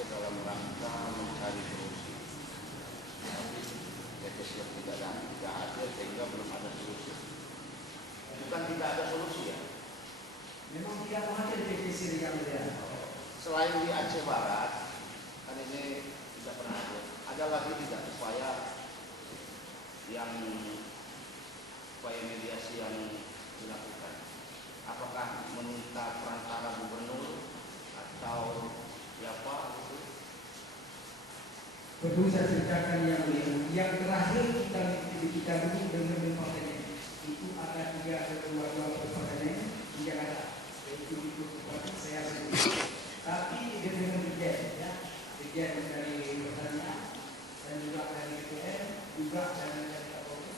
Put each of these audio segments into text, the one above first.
Aceh dalam rangka mencari solusi. PT Sirip tidak ada sehingga belum ada solusi. Bukan tidak ada solusi ya. Memang tidak ada PT Sirip yang ada. Selain di Aceh Barat, kan ini tidak pernah ada. Ada lagi tidak upaya mediasi yang dilakukan? Apakah meminta perantara gubernur atau siapa itu? Perlu saya ceritakan yang terakhir kita dulu dengan partainya itu ada 3 keluarga partainya di Jakarta, yaitu itu saya sendiri. Tapi dengan dirjen, ya, dirjen dari pertanian dan juga dari DPR, juga dari Kapolri.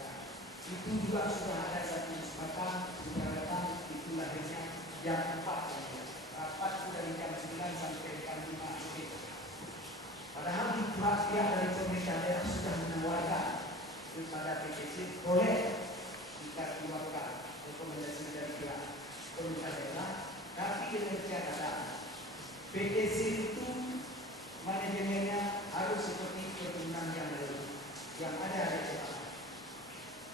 Ya, itu juga sudah ada satu kesempatan datang itu lahirnya jam 4 rapat dari jam 9 sampai jam 5 sore. Padahal di pihak dari pemerintah daerah sudah menawarkan kepada PTC boleh kita keluarkan rekomendasi dari pihak pemerintah daerah, tapi dengan catatan PTC itu manajemennya harus seperti perkebunan yang lain yang ada di Jakarta.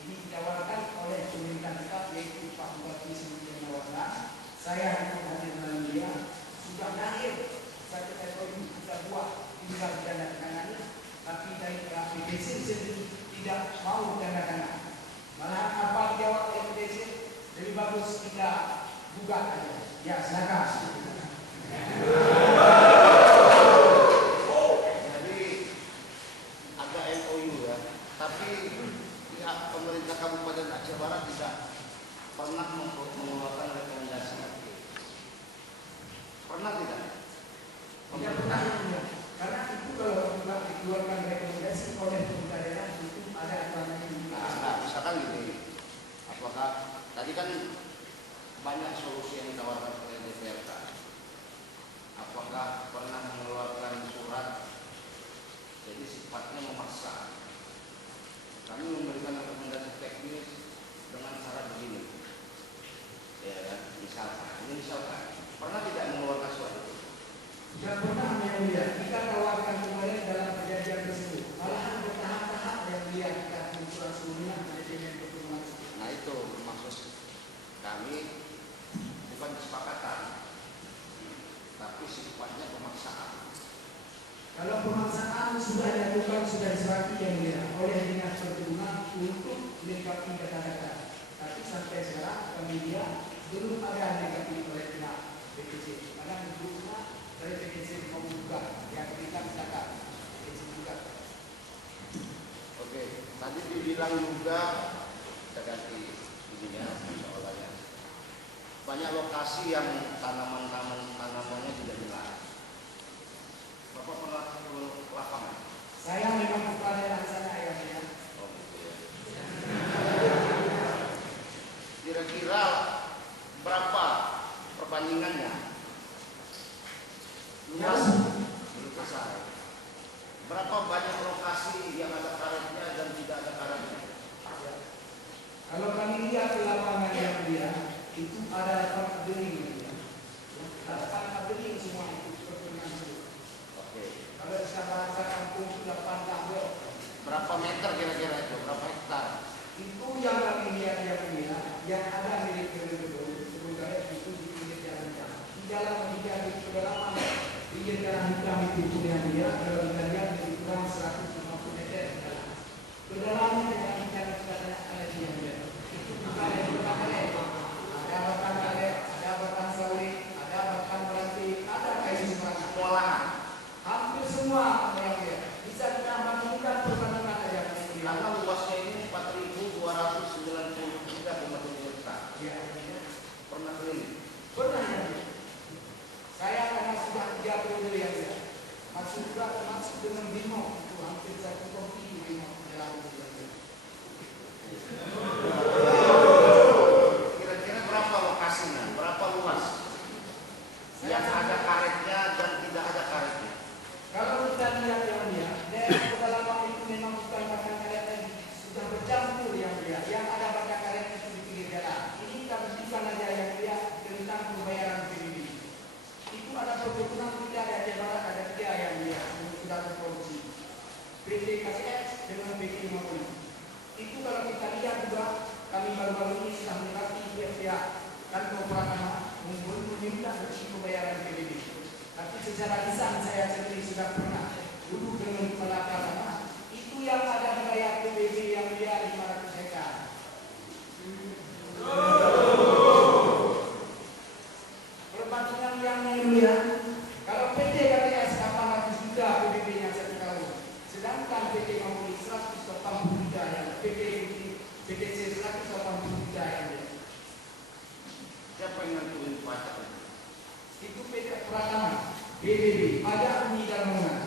Ini ditawarkan oleh pemerintah kita, yaitu Pak Bupati sebelumnya menawarkan. Saya hadir dalam dia sudah lahir satu ekonomi kita buat tinggal tanda tangan, tapi dari PTC sendiri tidak mau tanda tangan. Malah apa jawab PTC lebih bagus kita buka aja. Ya silakan. Jadi ada MOU ya, tapi pihak pemerintah Kabupaten Aceh Barat tidak pernah mengeluarkan rekomendasi. Pernah tidak? Tidak pernah. Karena itu kalau dikeluarkan rekomendasi oleh pemerintah daerah itu ada aturannya juga. Nah, misalkan gini, apakah tadi kan banyak solusi yang ditawarkan oleh DPRK. Apakah pernah mengeluarkan surat? Jadi sifatnya memaksa. Kami memberikan rekomendasi teknis dengan cara begini. Ya, misalkan, pernah tidak mengeluarkan surat itu? Tidak pernah yang mulia. Kita tawarkan kemarin dalam perjanjian tersebut. Malahan bertahap-tahap yang mulia kita mengusulkan sebelumnya manajemen pertemuan. Nah itu maksud kami bukan kesepakatan, tapi sifatnya pemaksaan. Kalau pemaksaan sudah dilakukan, sudah disepakati yang mulia oleh dinas perkebunan untuk melengkapi data-data. Tapi sampai sekarang kami dia belum ada negatif oleh pihak BPC. Karena sebelumnya dari PTC mau buka, yang kita misalkan PTC buka. Oke, tadi dibilang juga kita ganti ininya soalnya. Banyak lokasi yang tanamannya tidak jelas. Bapak pernah ke lapangan? Saya memang bukan daerah sana ayahnya. Oh gitu ya. Kira-kira berapa perbandingannya? Luas belum selesai. Berapa banyak lokasi yang ada karetnya dan tidak ada karetnya? Kalau kami lihat di lapangan yang dia itu ada 8 beling, 8 beling semua itu perkebunan itu. Oke. Kalau di bahasa kampung itu 8 tambel. Berapa meter kira-kira itu? Berapa hektar? Itu yang kami lihat yang ada milik gedung sebenarnya itu di pinggir jalan. Di dalam di pedalaman di jalan hitam itu yang dia kalau kita lihat lebih kurang 150 meter di dalam. Pedalaman yang kita katanya ada di yang dia. Itu bukan yang berkaret. Ada batang karet, ada batang sawit, ada batang beranti, ada kayu sembarangan. Olahan. Hampir semua yang dia bisa kita bandingkan perbandingan aja. Karena luasnya ini 4.293,7 hektar. Ya, Pernah keliling? pernah ya. Saya karena sudah 3 periode yang dia masuk juga termasuk dengan Bimo itu hampir 1 kopi di Bimo dalam bulan. Kira-kira berapa lokasinya? Berapa luas? Yang ada karetnya dan tidak ada karetnya. Kalau kita lihat yang dia, daerah pedalaman itu memang bukan batang karet lagi, sudah bercampur yang dia. Yang ada batang karet itu di pinggir jalan. Ini kita buktikan aja yang dia tentang pembayaran PBB. Itu ada perkebunan tidak ada secara lisan saya sendiri sudah pernah duduk dengan kepala agama. Itu yang ada wilayah PBB yang dia 500 hektar. Perbandingan yang mulia, kalau PT KTS 800 juta PBB-nya 1 tahun, sedangkan PT Mamuli 180 juta yang PTC 180 juta yang dia. Siapa yang nentuin pajak itu? Itu PT Pratama, PBB, pajak bumi dan bangunan.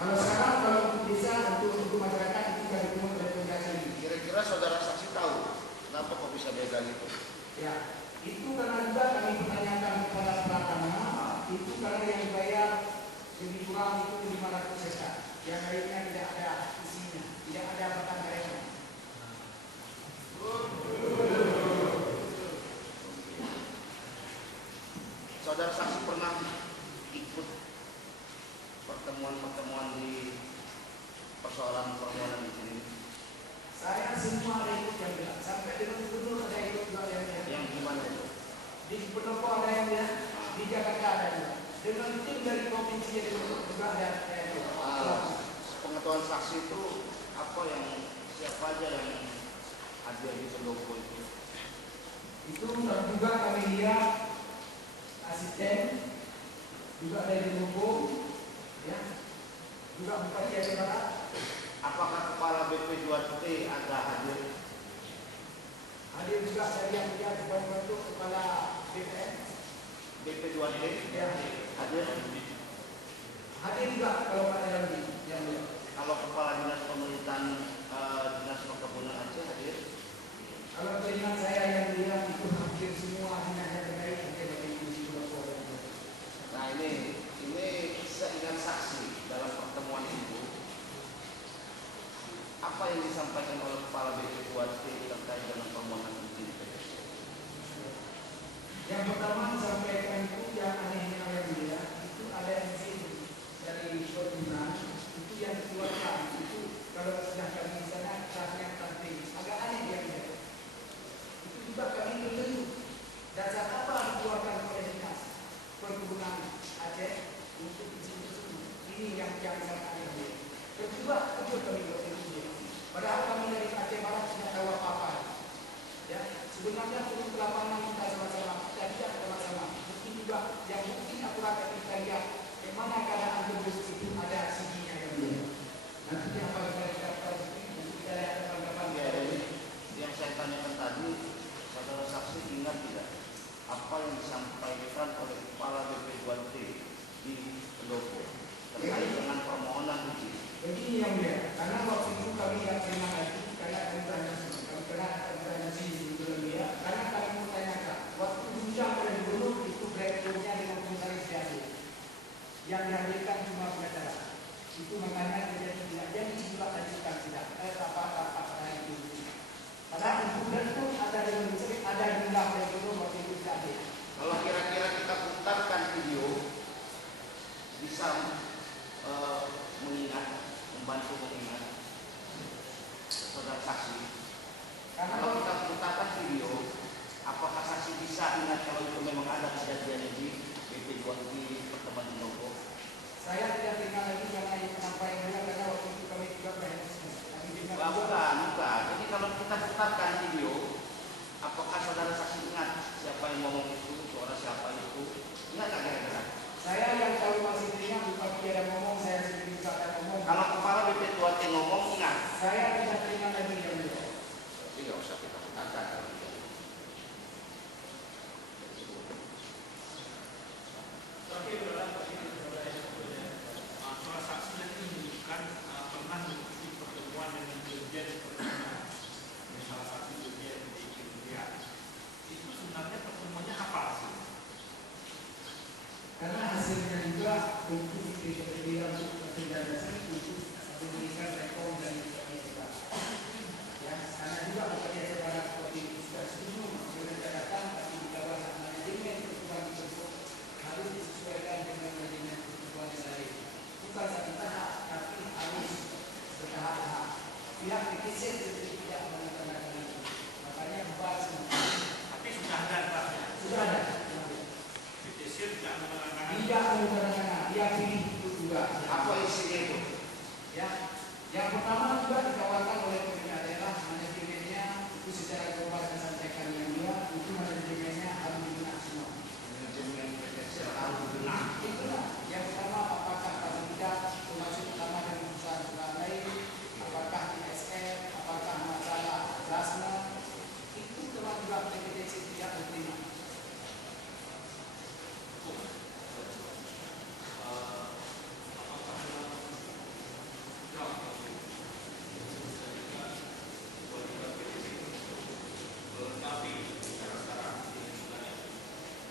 Kalau sekarang kalau untuk desa untuk masyarakat itu kan dipungut oleh pembiayaan. Kira-kira saudara saksi tahu kenapa kok bisa beda gitu? Ya, itu karena juga kami pertanyakan kepada Pratama, itu karena yang dibayar lebih kurang itu 500 hektar. Yang lainnya tidak ada isinya, tidak ada batang karetnya. Saudara saksi pernah ikut pertemuan-pertemuan di persoalan permohonan di sini? Saya semua ada ikut yang bilang, sampai dengan gubernur ada ikut juga yang bilang. Yang gimana itu? Di Pendopo ada yang bilang, di Jakarta ada juga. Dengan tim dari provinsi yang juga ada yang bilang. Pengetahuan saksi itu apa yang siapa aja yang hadir di Pendopo itu? Itu juga kami lihat asisten, juga dari Pendopo, ya, juga Bupati Aceh Barat. Apakah kepala BP 2T ada hadir? Hadir juga dari yang dia dibantu kepala BPN. BP 2T Ya. hadir? Hadir juga kalau ada lagi yang dia. Kalau kepala dinas pemerintahan dinas perkebunan Aceh hadir? Kalau teringat saya yang lihat itu hampir semua dinas yang terkait dengan industri Pendopo. Nah ini seingat saksi dalam pertemuan itu apa yang disampaikan oleh kepala BP 2T terkait dengan permohonan izin PTC? Yang pertama sampaikan itu yang anehnya yang dia itu ada izin dari perkebunan itu yang dikeluarkan itu kalau sudah kami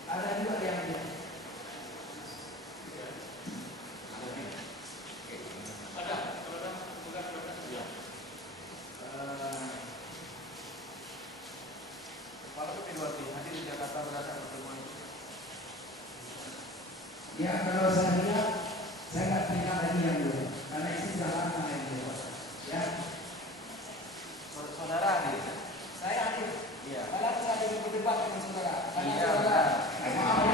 Ada juga yang Kepala P2T hadir di Jakarta berdasarkan pertemuan itu. ya kalau saya lihat saya nggak terima tadi yang dulu karena itu sudah